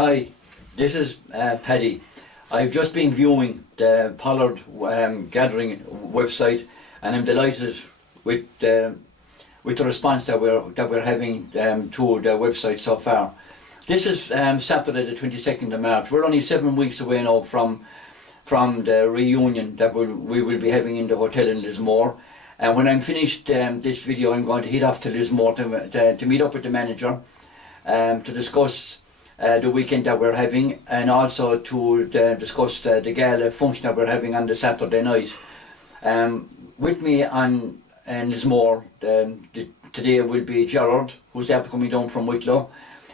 Hi, this is Paddy. I've just been viewing the Pollard Gathering website, and I'm delighted with the response that we're having to the website so far. This is Saturday the 22nd of March. We're only 7 weeks away now from the reunion that we will be having in the hotel in Lismore. And when I'm finished this video, I'm going to head off to Lismore to meet up with the manager to discuss the weekend that we're having, and also to discuss the gala function that we're having on the Saturday night. With me in Lismore today will be Gerard, who's after coming down from Wicklow,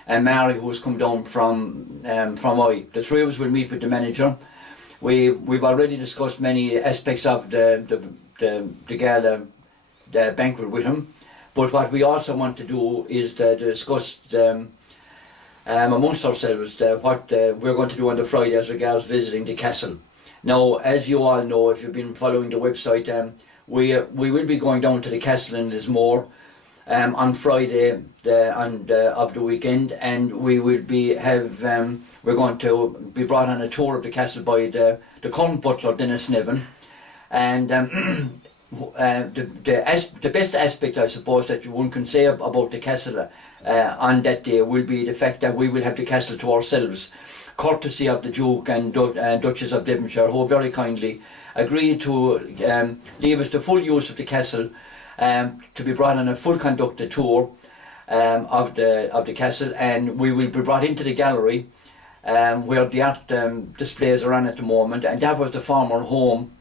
and Mary, who's come down from I. The three of us will meet with the manager. We've already discussed many aspects of the gala, the banquet with him, but what we also want to do is to discuss amongst ourselves what we're going to do on the Friday as regards visiting the castle. Now, as you all know, if you've been following the website, we will be going down to the castle in Lismore on Friday of the weekend, and we will be we're going to be brought on a tour of the castle by the current butler, Dennis Nevin. And the best aspect, I suppose, that one can say about the castle on that day will be the fact that we will have the castle to ourselves, courtesy of the Duke and Duchess of Devonshire, who very kindly agreed to leave us the full use of the castle, to be brought on a full conducted tour of the castle, and we will be brought into the gallery where the art displays are on at the moment, and that was the former home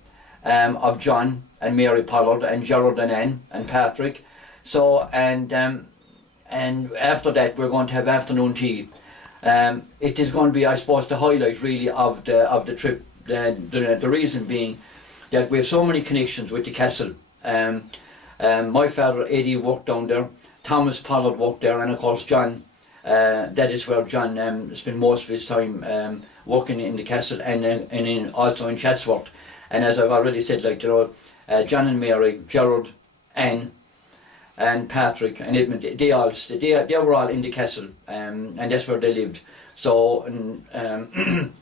of John and Mary Pollard and Gerard and Anne and Patrick. So and after that we're going to have afternoon tea. It is going to be, I suppose, the highlight really of the trip. The reason being that we have so many connections with the castle. My father Eddie worked down there, Thomas Pollard worked there, and of course John. That is where John spent most of his time working in the castle, and also in Chatsworth. And as I've already said, like, John and Mary, Gerard, Anne, and Patrick and Edmund, they were all in the castle, and that's where they lived. So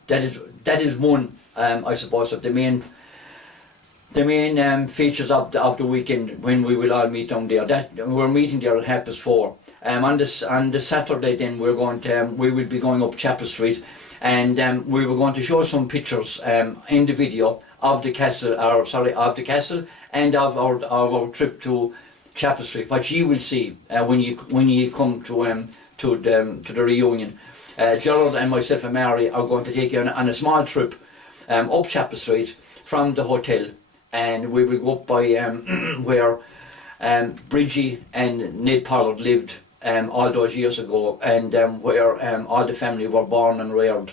that is one, I suppose, of the main features of the weekend when we will all meet down there. We're meeting there at 4:30. On the Saturday then we will be going up Chapel Street, and we were going to show some pictures in the video of the castle, and of our trip to Chapel Street, what you will see when you come to the reunion. Gerard and myself and Mary are going to take you on a small trip up Chapel Street from the hotel, and we will go up by where Bridgie and Ned Pollard lived all those years ago, and where all the family were born and reared.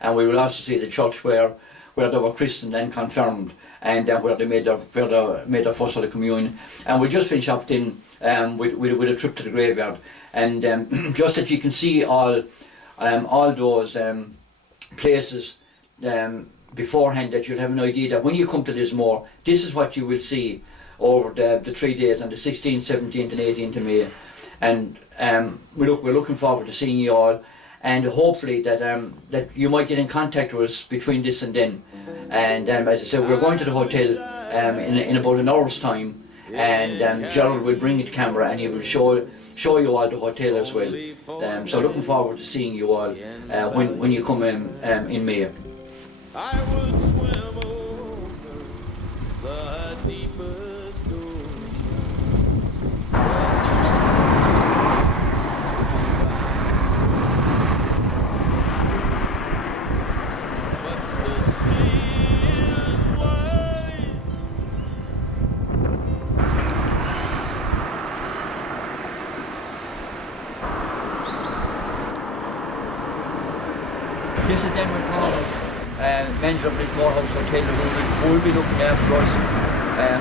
And we will also see the church where they were christened and confirmed, and where they made their first Holy Communion. And we just finish off then with a trip to the graveyard, and just that you can see all those places beforehand, that you'll have an idea that when you come to Lismore, this is what you will see over the 3 days on the 16th, 17th and 18th of May. And we're looking forward to seeing you all, and hopefully that you might get in contact with us between this and then. And as I said, we're going to the hotel in about an hour's time, and Gerald will bring the camera and he will show you all the hotel as well. So looking forward to seeing you all when you come in May. I would swim over the deepest This is Denver Pollard, manager of Lismore House Hotel, who will be looking after us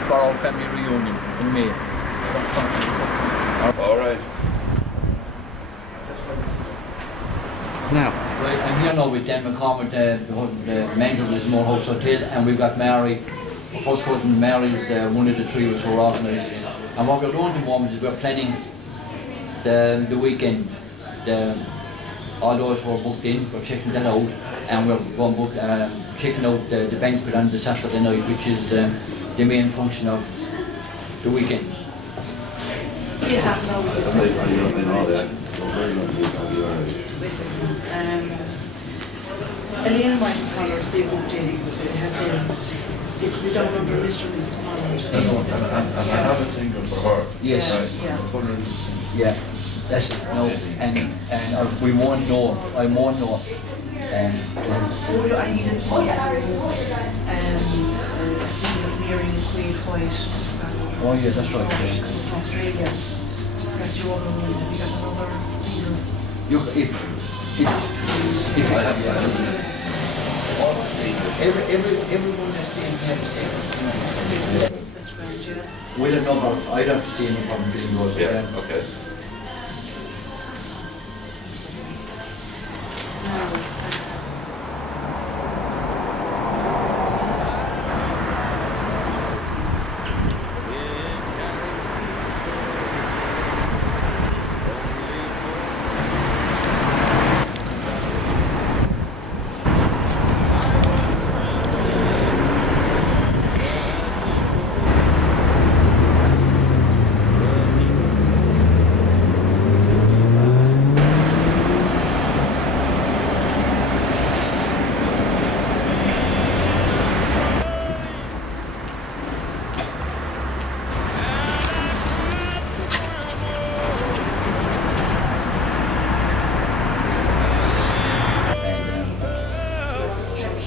for our family reunion in May. All right. Now, right, I'm here now with Dan McCormick, the manager of Lismore House Hotel, and we've got Mary, our first cousin Mary, is one of the three of us who are organising it. And what we're doing at the moment is we're planning the weekend, all those who are booked in, we're checking that out, and we're going book, checking out the banquet on the Saturday night, which is the main function of the weekend. You have no Elaine and Michael Pollard, they booked in, so it has they could be down under Mr. and Mrs. Pollard. And I have a single for her. Yes. Yeah. Put her in the single. Yeah, that's it. No, and we won't know. I won't know. Oh, I need a single of Mary and Quaid White. Oh yeah, that's right. Yeah. From Australia. That's your other one. You got another single. You, if you have, yeah. Everyone that's in here. That's grand, yeah. We'll have numbers. I don't see any problem filling those. Okay. Now,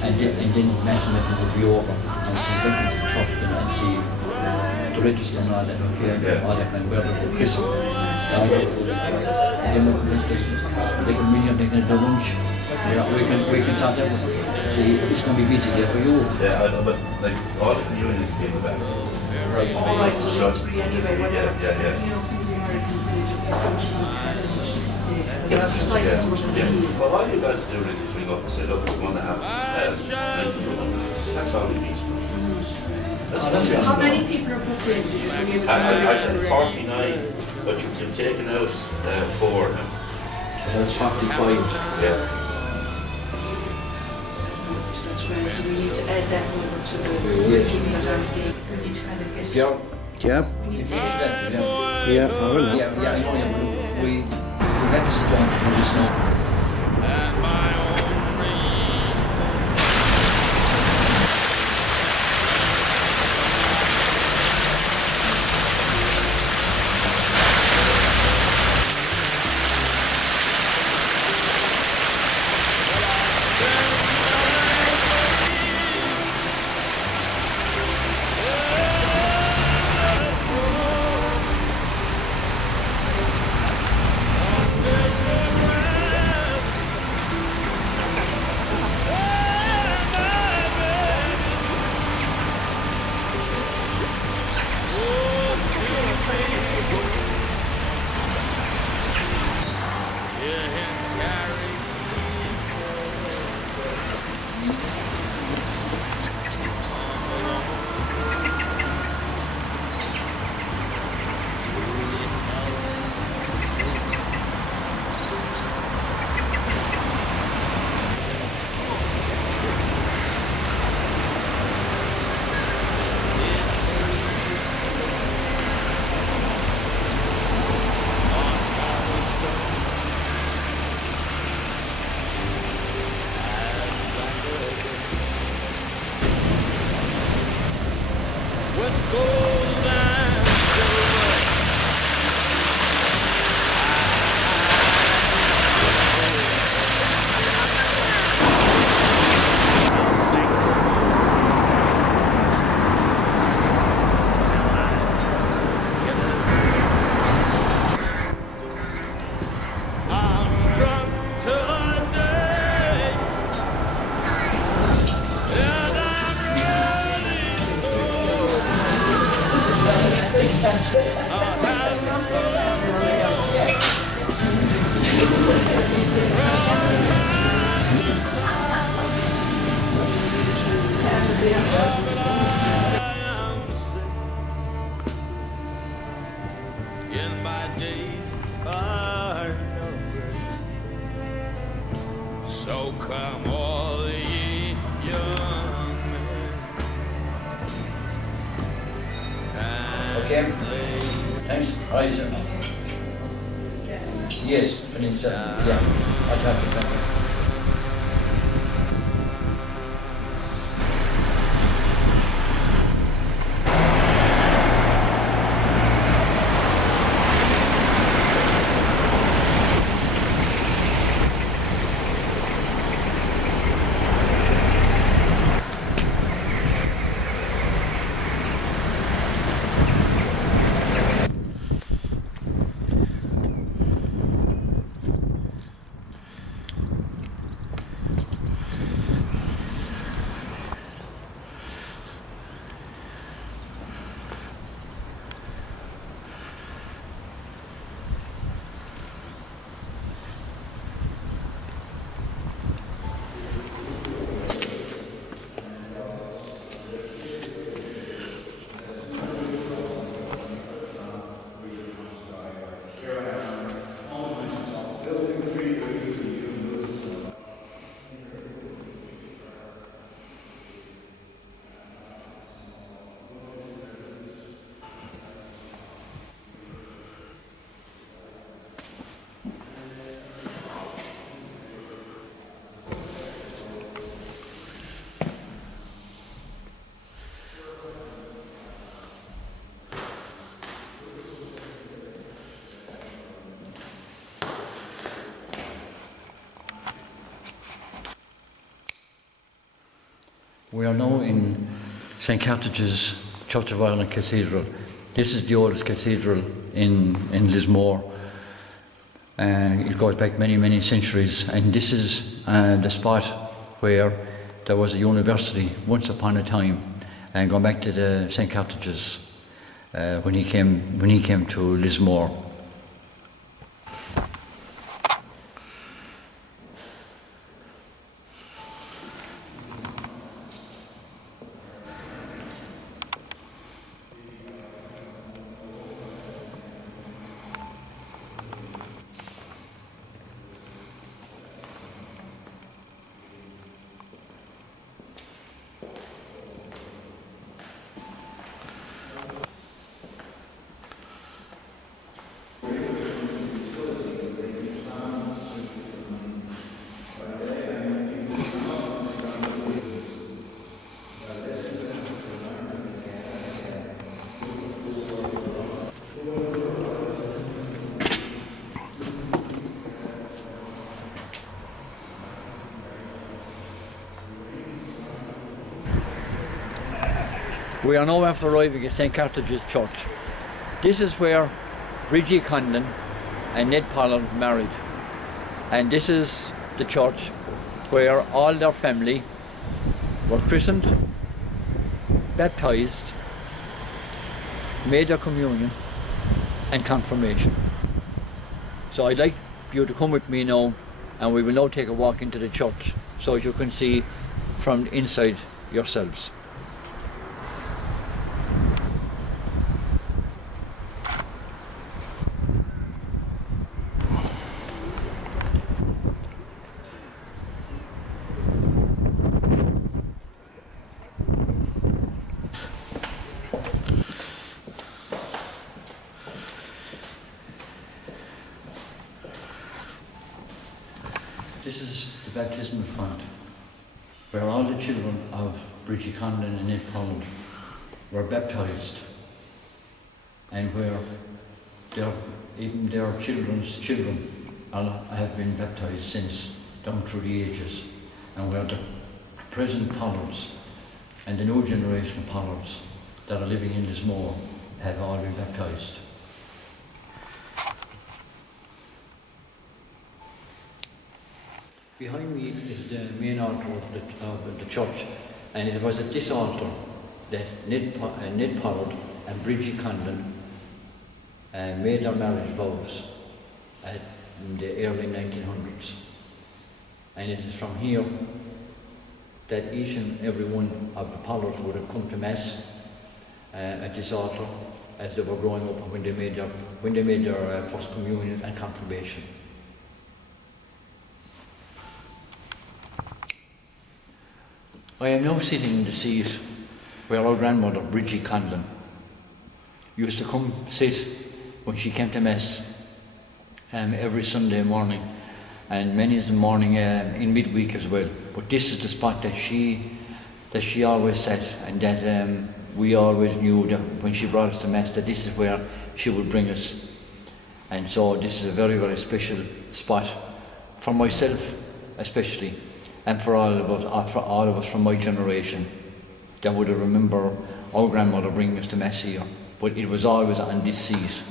and then nationalism would be over, and we went to the trust and see the register and all that, okay, all that kind of where they go Christmas, all that food and then they can meet and they can do lunch. Yeah, we can start that. See, it's going to be busy there for you. Yeah, I know, but like all the communities came back. Right. all right, so it's free anyway, whatever. Yeah. You know, some of the Americans, they have slices of Yeah. Well, all you guys do really is ring up and say, look, we want to have 90 people. That's all we need. How many people are booked in? Did you bring in? I said 49, but you've taken out 4 now. So it's 45. Yeah. That's great, so we need to add that over to the keeping it on stage. We need to kind of get. Yeah, We need to. yeah, I will now. Yeah, I know, yeah, we have to sit down and just know. And my own with gold and silver. I'm drunk today, and I'm ready I am sick in my days are numbered. Kim? Thanks. Right, sir. Yes, 27. Yeah, I'll have to remember. We are now in St. Carthage's Church of Ireland Cathedral. This is the oldest cathedral in Lismore. It goes back many, many centuries, and this is the spot where there was a university once upon a time, and going back to the St. Carthage's when he came to Lismore. We are now after arriving at St. Carthage's Church. This is where Bridgie Conlon and Ned Pollard married. And this is the church where all their family were christened, baptised, made their communion and confirmation. So I'd like you to come with me now, and we will now take a walk into the church so you can see from inside yourselves. This is the baptismal font, where all the children of Bridgie Conlon and Ned Pollard were baptised, and where even their children's children have been baptised since down through the ages, and where the present Pollards and the new generation of Pollards that are living in Lismore have all been baptised. Behind me is the main altar of the church, and it was at this altar that Ned Pollard and Bridgie Conlon made their marriage vows in the early 1900s. And it is from here that each and every one of the Pollards would have come to Mass at this altar as they were growing up, when they made their first communion and confirmation. I am now sitting in the seat where our grandmother, Bridgie Conlon, used to come sit when she came to Mass every Sunday morning, and many is the morning in midweek as well. But this is the spot that she always sat, and that we always knew that when she brought us to Mass that this is where she would bring us. And so this is a very, very special spot for myself especially, and for all of us from my generation that would remember our grandmother bringing us to Mass here. But it was always on this seat.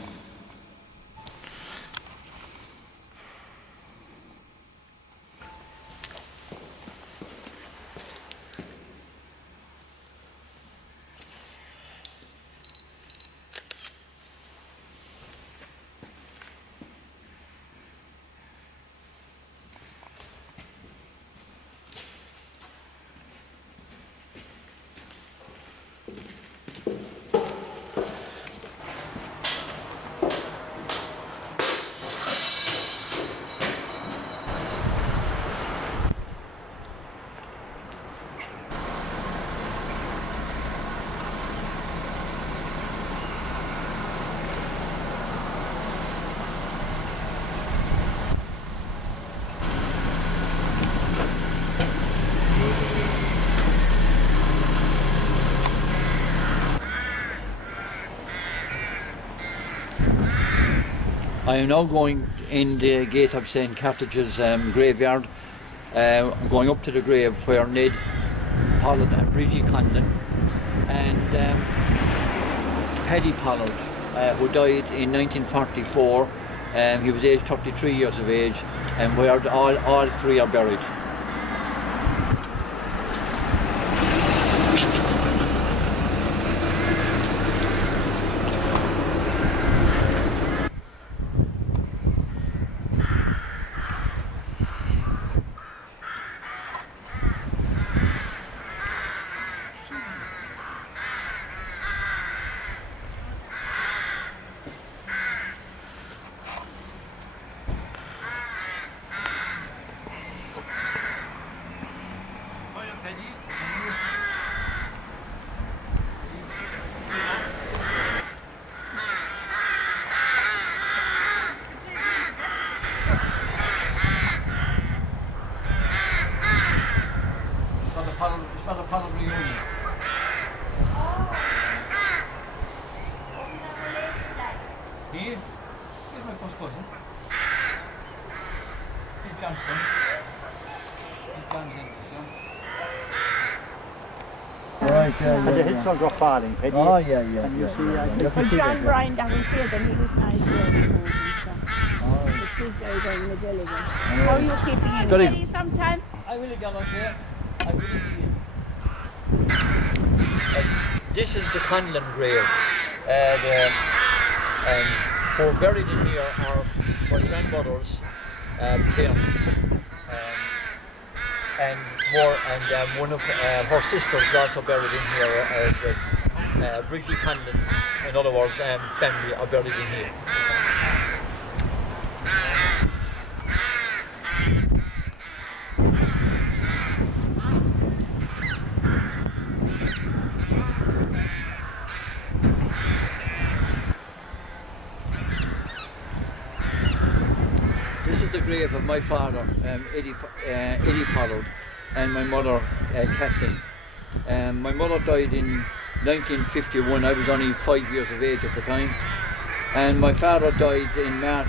I am now going in the gate of St. Carthage's graveyard, going up to the grave where Ned, Pollard and Bridgie Conlon and Paddy Pollard, who died in 1944. He was aged 33 years of age, and where all three are buried. It's for the Pollard Reunion. Here? Here's my first cousin. Here's Johnson. Right, And the headstones are falling, Paddy. Oh, yeah. And you see, Well, John Bryan that was here, then he was nice here. The two guys are in the village. How are you keeping in? Very- Ready sometime? I will get on there. I will see it. This is the Conlon grave. Who are buried in here are my grandmother's parents. And one of her sisters is also buried in here. Bridgie Conlon, in other words, family are buried in here. This is the grave of my father, Eddie Pollard, and my mother, Kathleen. My mother died in 1951. I was only 5 years of age at the time. And my father died in March.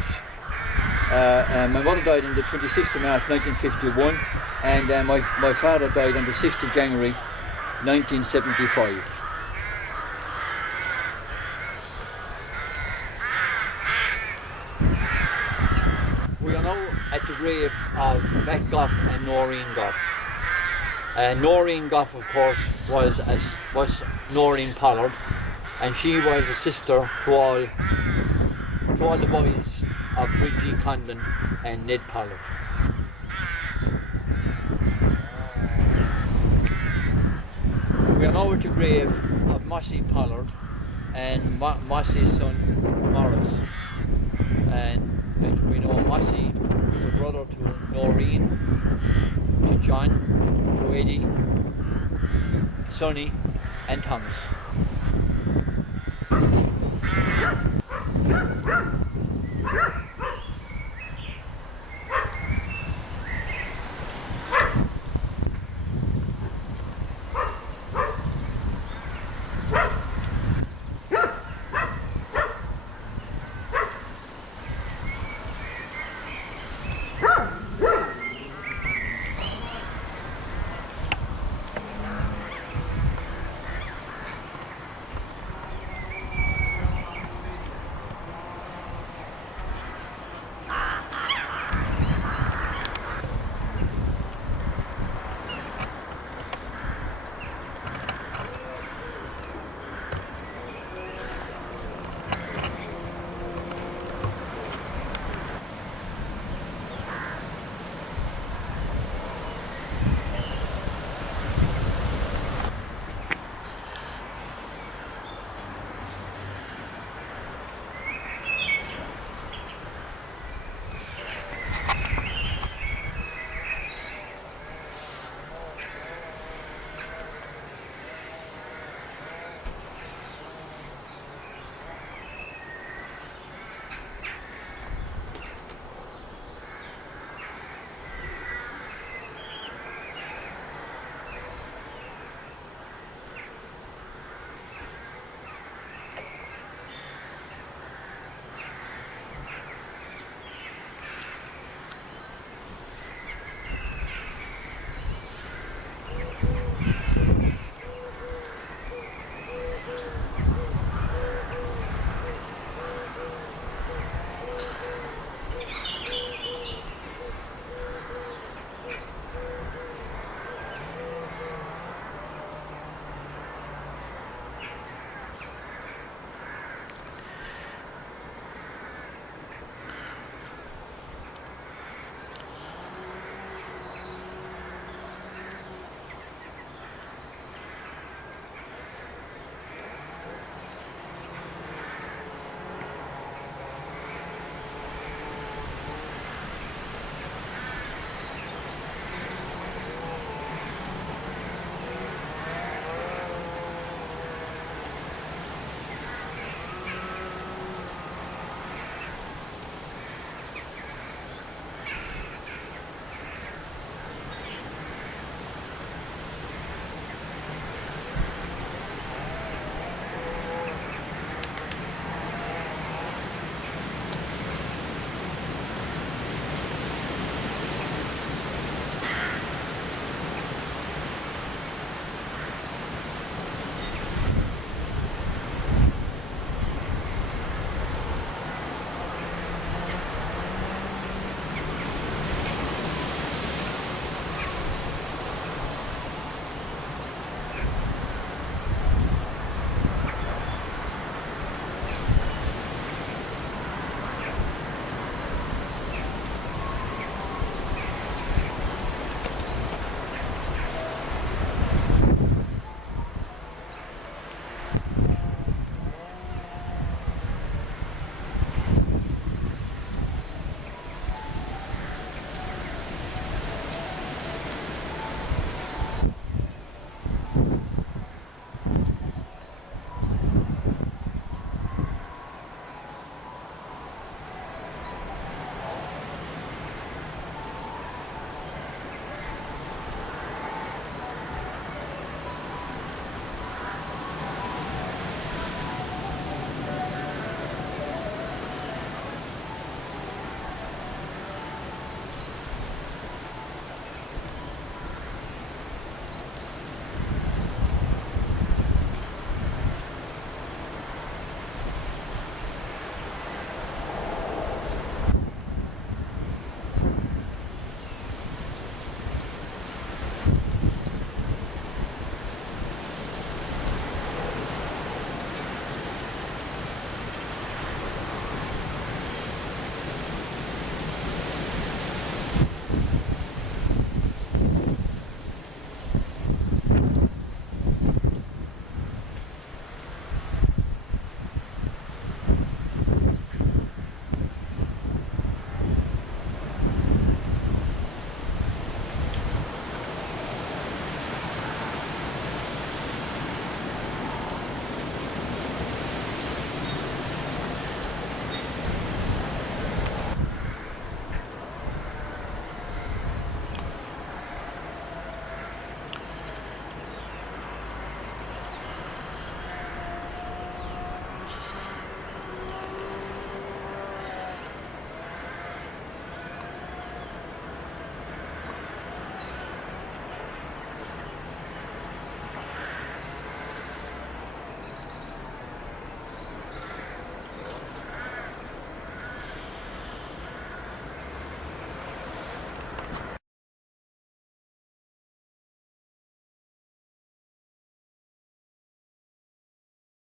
My mother died on the 26th of March 1951, and my father died on the 6th of January 1975. We are now at the grave of Matt Goff and Noreen Goff. Noreen Goff, of course, was Noreen Pollard, and she was a sister to all the boys of Bridgie Conlon and Ned Pollard. We are now at the grave of Mossy Pollard and Mossy's son Morris. And we know Mossy, the brother to Noreen, to John, to Eddie, Sonny and Thomas. Yeah.